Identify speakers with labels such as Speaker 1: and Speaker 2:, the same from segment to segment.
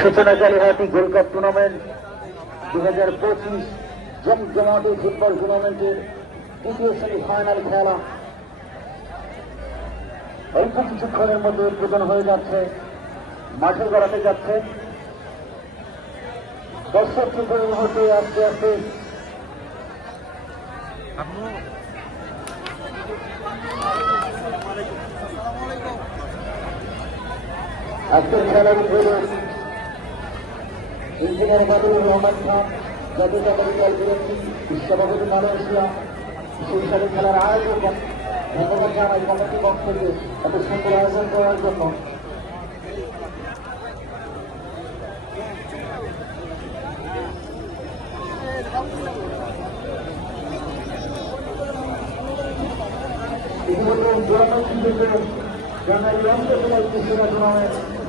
Speaker 1: সূচনাকালী হাতি gold cup tournament দু হাজার পঁচিশ জমজমাটি ফুটবল টুর্নামেন্টের তৃতীয় শ্রেণি ফাইনাল খেলা। অল্প কিছুক্ষণের মধ্যে উদ্বোধন হয়ে যাচ্ছে মাঠে গড়াতে যাচ্ছে। দর্শক কিন্তু এই আস্তে আস্তে আজকের খেলার উদ্বোধন ইঞ্জিনিয়ার বাদুর রহমান খান জাতীয় মেডিকেল বিরোধী বিশ্বভারতী মালয়েশিয়া সেই সাথে খেলার আয়োজন ধন্যবাদ জানাই কমিটি পক্ষ থেকে এত সুন্দর আয়োজন করার জন্য। ইতিমধ্যে টুর্নামেন্ট যে টুর্নামেন্টে ডেট মানে দেওয়া হয়েছে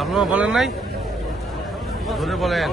Speaker 2: আপনারা বলেন নাই? ধরে বলেন।